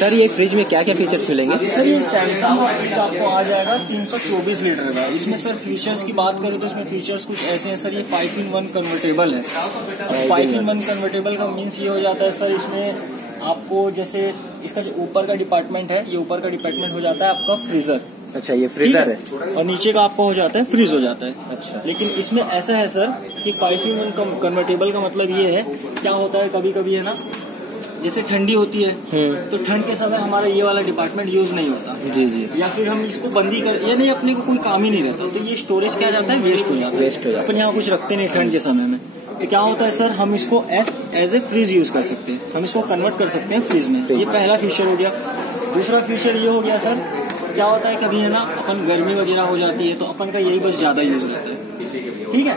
Sir ये fridge में क्या क्या फीचर्स मिलेंगे? सर ये सैमसंग का फ्रिज आपको आ जाएगा 324 लीटर का। इसमें सर फीचर्स की बात करें तो इसमें फीचर्स कुछ ऐसे हैं सर। ये 5-in-1 कन्वर्टेबल है। 5-in-1 कन्वर्टेबल का मीन्स ये हो जाता है सर, इसमें आपको जैसे इसका जो ऊपर का डिपार्टमेंट है, ये ऊपर का डिपार्टमेंट हो जाता है आपका फ्रीजर। अच्छा, ये फ्रीजर है और नीचे का आपका हो जाता है फ्रीज हो जाता है। अच्छा, लेकिन इसमें ऐसा है सर कि 5-in-1 कन्वर्टेबल का मतलब ये है, क्या होता है कभी कभी है ना, जैसे ठंडी होती है तो ठंड के समय हमारा ये वाला डिपार्टमेंट यूज नहीं होता जी जी, या फिर हम इसको बंदी कर, या नहीं अपने को कोई काम ही नहीं रहता, तो ये स्टोरेज क्या जाता है, वेस्ट हो जाता है। अपन यहाँ कुछ रखते नहीं ठंड के समय में, तो क्या होता है सर, हम इसको एज ए फ्रिज यूज कर सकते हैं, हम इसको कन्वर्ट कर सकते हैं फ्रिज में। ये पहला फीचर हो गया। दूसरा फीचर ये हो गया सर, क्या होता है कभी है ना अपन गर्मी वगैरह हो जाती है तो अपन का यही बस ज्यादा यूज रहता है, ठीक है,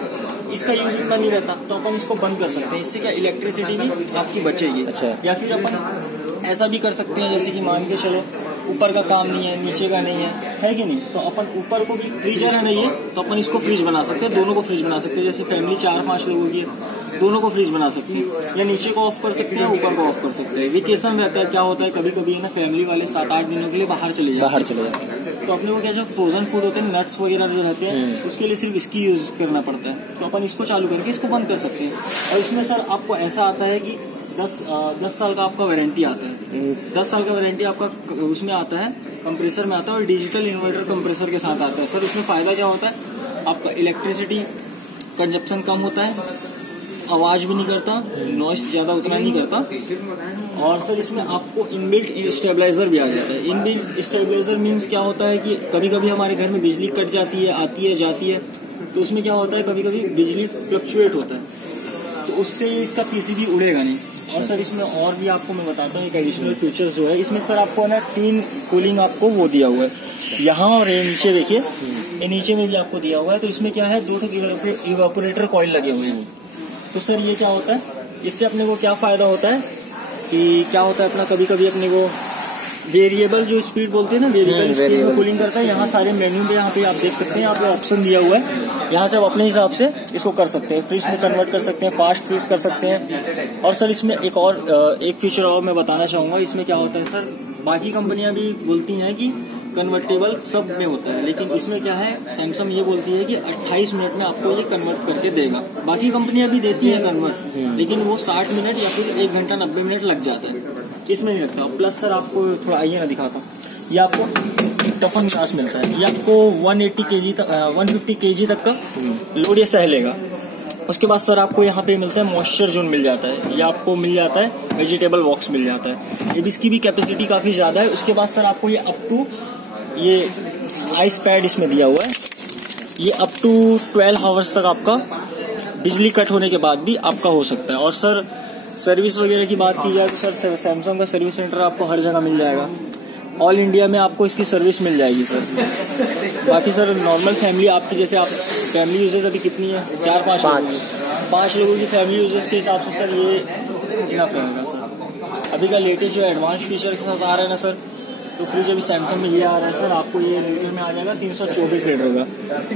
इसका यूज इतना नहीं रहता, तो अपन इसको बंद कर सकते हैं। इससे क्या इलेक्ट्रिसिटी भी आपकी बचेगी। अच्छा, या फिर अपन ऐसा भी कर सकते हैं, जैसे कि मान के चलो ऊपर का काम नहीं है, नीचे का नहीं है कि नहीं, तो अपन ऊपर को भी फ्रीजर है नहीं है तो अपन इसको फ्रिज बना सकते हैं, दोनों को फ्रिज बना सकते हैं। जैसे फैमिली 4-5 लोगों की है, दोनों को फ्रिज बना सकते हैं, या नीचे को ऑफ कर सकते हैं, ऊपर को ऑफ कर सकते हैं। वेकेशन रहता है, क्या होता है कभी कभी है ना फैमिली वाले 7-8 दिनों के लिए बाहर चले जाते हैं, तो अपने को क्या जो फ्रोजन फूड होते हैं, नट्स वगैरह जो रहते हैं, उसके लिए सिर्फ इसकी यूज करना पड़ता है, तो अपन इसको चालू करके इसको बंद कर सकते हैं। और इसमें सर आपको ऐसा आता है कि 10 साल का आपका वारंटी आता है। 10 साल का वारंटी आपका उसमें आता है, कंप्रेसर में आता है, और डिजिटल इन्वर्टर कंप्रेसर के साथ आता है। सर उसमें फायदा क्या होता है, आपका इलेक्ट्रिसिटी कंजप्शन कम होता है, आवाज भी नहीं करता, नॉइस ज्यादा उतना नहीं करता, और सर इसमें आपको इनबिल्ट स्टेबलाइजर भी आ जाता है। इनबिल्ट स्टेबलाइजर मीन्स क्या होता है कि कभी कभी हमारे घर में बिजली कट जाती है, आती है जाती है, तो उसमें क्या होता है कभी कभी बिजली फ्लक्चुएट होता है, तो उससे इसका पीसीबी उड़ेगा नहीं। और सर इसमें और भी आपको मैं बताता हूँ एक एडिशनल फीचर्स जो है, इसमें सर आपको ना 3 कूलिंग आपको वो दिया हुआ है यहाँ, और ये नीचे देखिए, ये नीचे में भी आपको दिया हुआ है। तो इसमें क्या है, 2 इवापोरेटर कॉइल लगे हुए हैं। तो सर ये क्या होता है, इससे अपने को क्या फायदा होता है कि क्या होता है अपना कभी कभी अपने को वेरिएबल जो स्पीड बोलते हैं ना, वेरिएबल स्पीड में कूलिंग करता है। यहाँ सारे मेन्यू पे यहाँ पे आप देख सकते हैं, यहाँ पे ऑप्शन दिया हुआ है, यहाँ से आप अपने हिसाब से इसको कर सकते हैं, फ्रीज में कन्वर्ट कर सकते हैं, फास्ट फ्रीज कर सकते हैं। और सर इसमें एक फीचर और मैं बताना चाहूंगा, इसमें क्या होता है सर, बाकी कंपनियां भी बोलती हैं कि कन्वर्टेबल सब में होता है, लेकिन इसमें क्या है, सैमसंग ये बोलती है कि 28 मिनट में आपको ये कन्वर्ट करके देगा। बाकी कंपनियां भी देती हैं कन्वर्ट, लेकिन वो 60 मिनट या फिर 1 घंटा 90 मिनट लग जाता है, इसमें नहीं लगता। प्लस सर आपको थोड़ा आइए ना दिखाता हूँ, ये आपको टफन ग्लास मिलता है, ये आपको 180 kg तक 150 kg तक का लोड ये सह लेगा। उसके बाद सर आपको यहाँ पे मिलता है मॉइस्चर जोन मिल जाता है, ये आपको मिल जाता है, वेजिटेबल बॉक्स मिल जाता है, ये भी इसकी भी कैपेसिटी काफी ज्यादा है। उसके बाद सर आपको ये अप टू ये आइस पैड इसमें दिया हुआ है, ये अप टू 12 आवर्स तक आपका बिजली कट होने के बाद भी आपका हो सकता है। और सर सर्विस वगैरह की बात की जाए तो सर सैमसंग का सर्विस सेंटर आपको हर जगह मिल जाएगा, ऑल इंडिया में आपको इसकी सर्विस मिल जाएगी सर। बाकी सर नॉर्मल फैमिली आपकी, जैसे आप फैमिली यूजर्स अभी कितनी है, 4-5 लोगों की फैमिली यूजर्स के हिसाब से सर ये इनफ रहेगा सर। अभी का लेटेस्ट जो एडवांस फीचर के साथ आ रहा है ना सर, तो फ्रिज अभी सैमसंग में ये आ रहा है सर, आपको ये लीटर में आ जाएगा 324 लीटर का।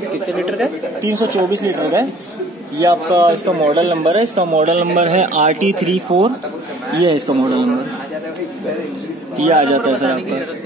कितने लीटर का? 324 लीटर का है। ये आपका इसका मॉडल नंबर है, इसका मॉडल नंबर है RT34, ये है इसका मॉडल नंबर, ये आ जाता है सर आपका।